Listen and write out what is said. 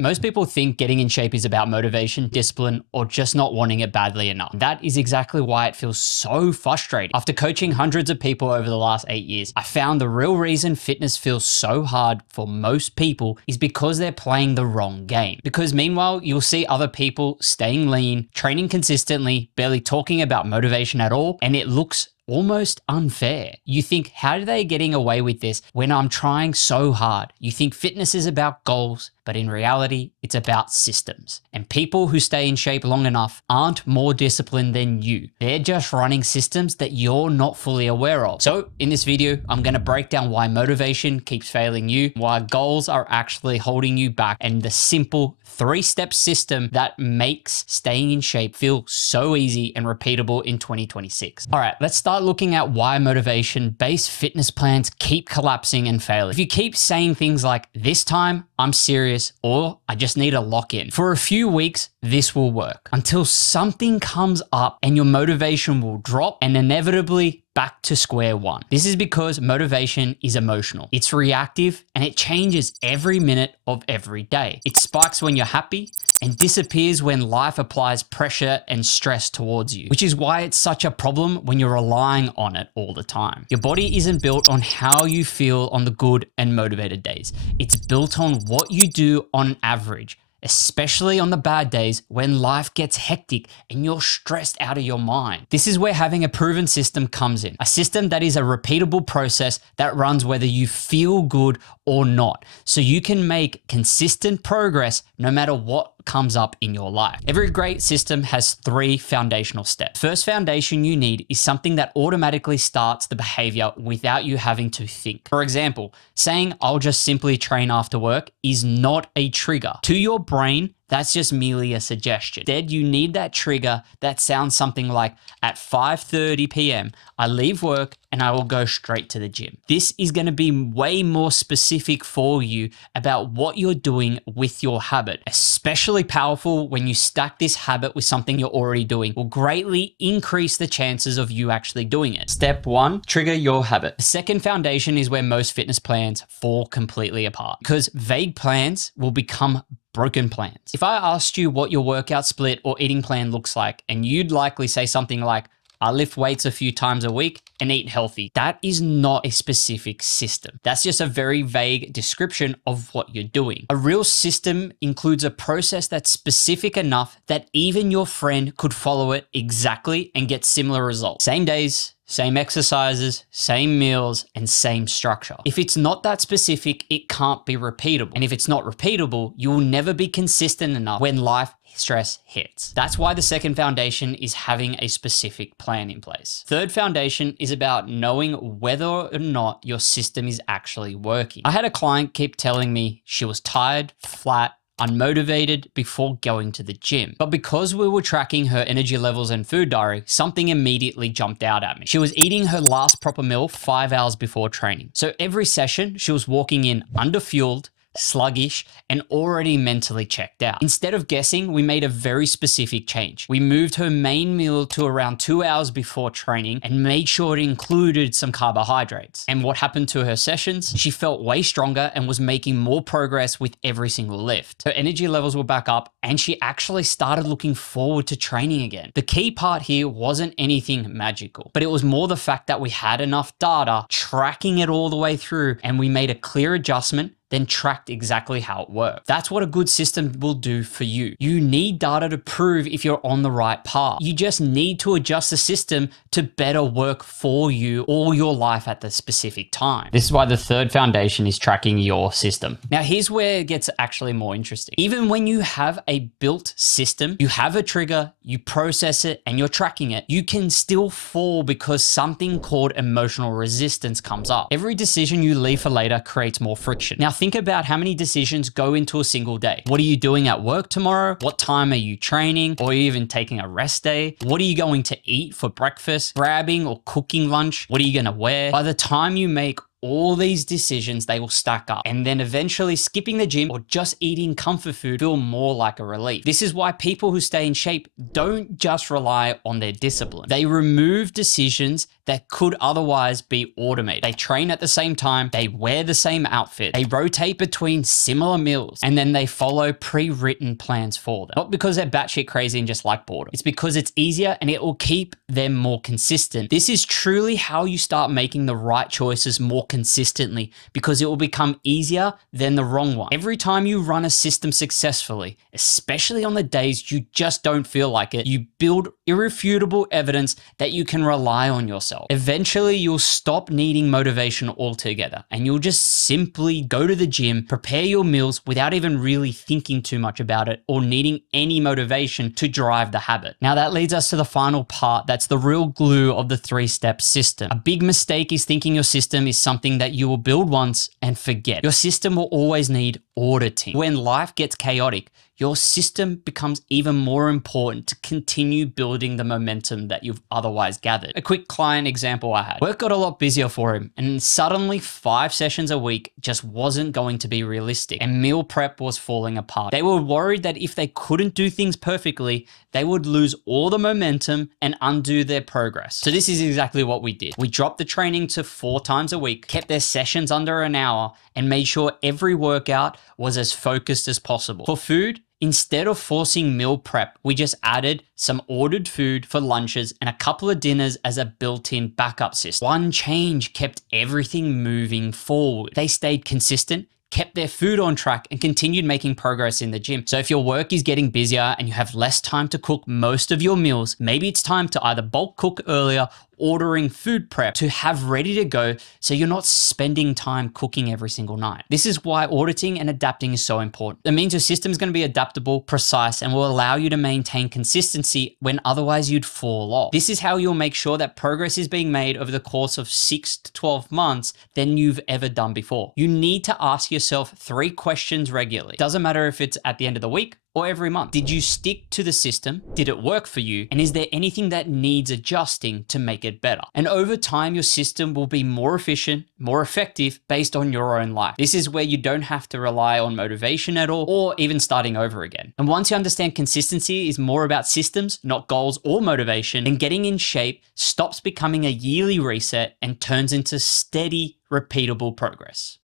Most people think getting in shape is about motivation, discipline, or just not wanting it badly enough. That is exactly why it feels so frustrating. After coaching hundreds of people over the last 8 years, I found the real reason fitness feels so hard for most people is because they're playing the wrong game. Because meanwhile, you'll see other people staying lean, training consistently, barely talking about motivation at all, and it looks almost unfair. You think, how are they getting away with this when I'm trying so hard? You think fitness is about goals, but in reality, it's about systems. And people who stay in shape long enough aren't more disciplined than you. They're just running systems that you're not fully aware of. So in this video, I'm gonna break down why motivation keeps failing you, why goals are actually holding you back, and the simple 3-step system that makes staying in shape feel so easy and repeatable in 2026. All right, let's start looking at why motivation-based fitness plans keep collapsing and failing. If you keep saying things like, this time I'm serious, or I just need a lock in, for a few weeks, this will work until something comes up and your motivation will drop and inevitably back to square one. This is because motivation is emotional. It's reactive and it changes every minute of every day. It spikes when you're happy and disappears when life applies pressure and stress towards you, which is why it's such a problem when you're relying on it all the time. Your body isn't built on how you feel on the good and motivated days. It's built on what you do on average, especially on the bad days when life gets hectic and you're stressed out of your mind. This is where having a proven system comes in. A system that is a repeatable process that runs whether you feel good or not. So you can make consistent progress no matter what comes up in your life. Every great system has 3 foundational steps. First foundation you need is something that automatically starts the behavior without you having to think. For example, saying I'll just simply train after work is not a trigger. To your brain, that's just merely a suggestion. Instead, you need that trigger that sounds something like, at 5:30 p.m., I leave work and I will go straight to the gym. This is going to be way more specific for you about what you're doing with your habit. Especially powerful when you stack this habit with something you're already doing, will greatly increase the chances of you actually doing it. Step 1, trigger your habit. The second foundation is where most fitness plans fall completely apart, because vague plans will become broken plans. If I asked you what your workout split or eating plan looks like, and you'd likely say something like, I lift weights a few times a week and eat healthy. That is not a specific system. That's just a very vague description of what you're doing. A real system includes a process that's specific enough that even your friend could follow it exactly and get similar results. Same days, same exercises, same meals, and same structure. If it's not that specific, it can't be repeatable. And if it's not repeatable, you will never be consistent enough when life stress hits. That's why the second foundation is having a specific plan in place. Third foundation is about knowing whether or not your system is actually working. I had a client keep telling me she was tired, flat, unmotivated before going to the gym. But because we were tracking her energy levels and food diary, something immediately jumped out at me. She was eating her last proper meal 5 hours before training. So every session, she was walking in underfueled, sluggish, and already mentally checked out. Instead of guessing, we made a very specific change. We moved her main meal to around 2 hours before training and made sure it included some carbohydrates. And what happened to her sessions? She felt way stronger and was making more progress with every single lift. Her energy levels were back up and she actually started looking forward to training again. The key part here wasn't anything magical, but it was more the fact that we had enough data tracking it all the way through, and we made a clear adjustment, then tracked exactly how it worked. That's what a good system will do for you. You need data to prove if you're on the right path. You just need to adjust the system to better work for you all your life at the specific time. This is why the third foundation is tracking your system. Now, here's where it gets actually more interesting. Even when you have a built system, you have a trigger, you process it, and you're tracking it, you can still fall because something called emotional resistance comes up. Every decision you leave for later creates more friction. Now, think about how many decisions go into a single day. What are you doing at work tomorrow? What time are you training? Or even taking a rest day? What are you going to eat for breakfast? Grabbing or cooking lunch? What are you going to wear? By the time you make all these decisions, they will stack up, and then eventually skipping the gym or just eating comfort food feel more like a relief. This is why people who stay in shape don't just rely on their discipline. They remove decisions that could otherwise be automated. They train at the same time, they wear the same outfit, they rotate between similar meals, and then they follow pre-written plans for them. Not because they're batshit crazy and just like boredom. It's because it's easier and it will keep them more consistent. This is truly how you start making the right choices more consistently, because it will become easier than the wrong one. Every time you run a system successfully, especially on the days you just don't feel like it, you build irrefutable evidence that you can rely on yourself. Eventually, you'll stop needing motivation altogether, and you'll just simply go to the gym, prepare your meals without even really thinking too much about it or needing any motivation to drive the habit. Now that leads us to the final part. That's the real glue of the 3-step system. A big mistake is thinking your system is something that you will build once and forget. Your system will always need auditing. When life gets chaotic, your system becomes even more important to continue building the momentum that you've otherwise gathered. A quick client example I had. Work got a lot busier for him, and suddenly 5 sessions a week just wasn't going to be realistic, and meal prep was falling apart. They were worried that if they couldn't do things perfectly, they would lose all the momentum and undo their progress. So this is exactly what we did. We dropped the training to 4 times a week, kept their sessions under an hour, and made sure every workout was as focused as possible. For food, instead of forcing meal prep, we just added some ordered food for lunches and a couple of dinners as a built-in backup system. One change kept everything moving forward. They stayed consistent, kept their food on track, and continued making progress in the gym. So if your work is getting busier and you have less time to cook most of your meals, maybe it's time to either bulk cook earlier, ordering food prep to have ready to go so you're not spending time cooking every single night. This is why auditing and adapting is so important. It means your system is going to be adaptable, precise, and will allow you to maintain consistency when otherwise you'd fall off. This is how you'll make sure that progress is being made over the course of 6 to 12 months than you've ever done before. You need to ask yourself 3 questions regularly. Doesn't matter if it's at the end of the week or every month. Did you stick to the system? Did it work for you? And is there anything that needs adjusting to make it better? And over time, your system will be more efficient, more effective based on your own life. This is where you don't have to rely on motivation at all, or even starting over again. And once you understand consistency is more about systems, not goals or motivation, then getting in shape stops becoming a yearly reset and turns into steady, repeatable progress.